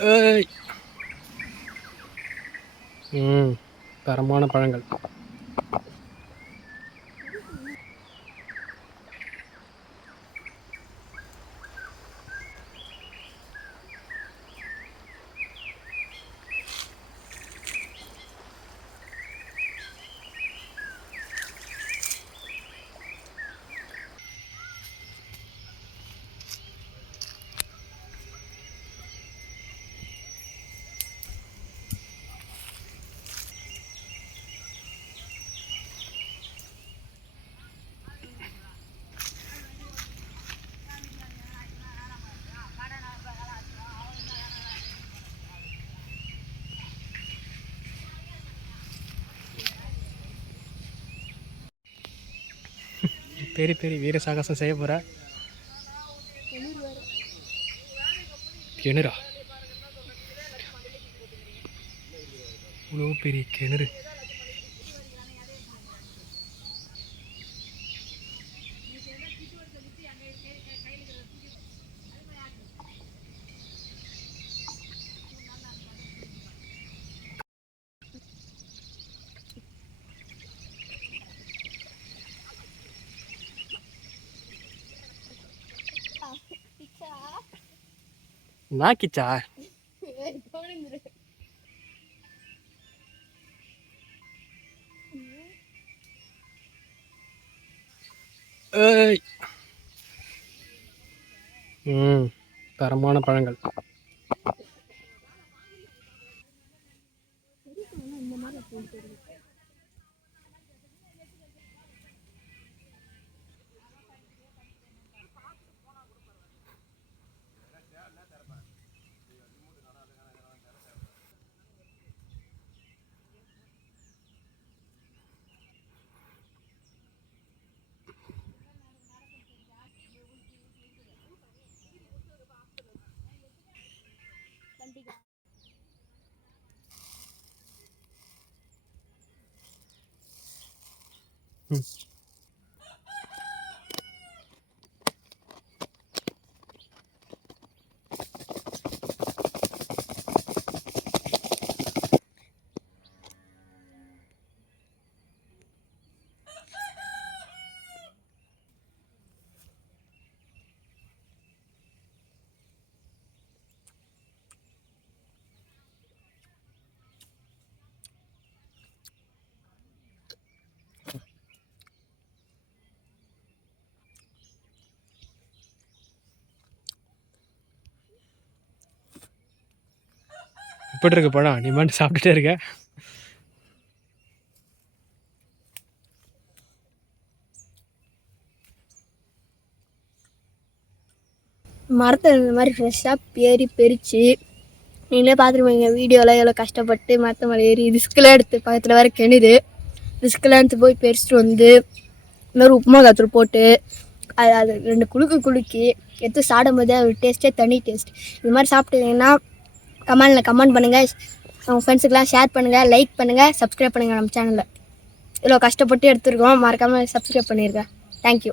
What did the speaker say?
ஏய். ம் தரமான பழங்கள். பெரிய பெரிய வீர சாகசம் செய்ய போகிற கிணறா? இவ்வளோ பெரிய கிணறு. நாக்கிச்சா ஏய் ம் தரமான பழங்கள் Hmm. எப்படி இருக்கு பழம் நீ மட்டும் சாப்பிட்டுட்டே இருக்க. மரத்தை இந்த மாதிரி ஃப்ரெஷ்ஷாக பேரி பெரிச்சு. நீங்களே பார்த்துருப்பீங்க வீடியோலாம் எவ்வளோ கஷ்டப்பட்டு மரத்த மலை ஏறி ரிஸ்கில் எடுத்து பக்கத்தில் வேறு கிணறு. ரிஸ்கில் எடுத்து போய் பறிச்சுட்டு வந்து இந்த மாதிரி உப்புமா காத்தூள் போட்டு அது அது ரெண்டு குலுக்கு குலுக்கி எடுத்து சாப்பிடும்போது அது டேஸ்ட்டே தனி டேஸ்ட் இது மாதிரி சாப்பிட்டீங்கன்னா கமெண்டில் கமெண்ட் பண்ணுங்கள் உங்கள் ஃப்ரெண்ட்ஸுக்கெலாம் ஷேர் பண்ணுங்கள் லைக் பண்ணுங்கள் சப்ஸ்கிரைப் பண்ணுங்கள் நம்ம சேனலில் இவ்வளோ கஷ்டப்பட்டு எடுத்துருக்கோம். மறக்காமல் சப்ஸ்கிரைப் பண்ணியிருக்கேன் தேங்க்யூ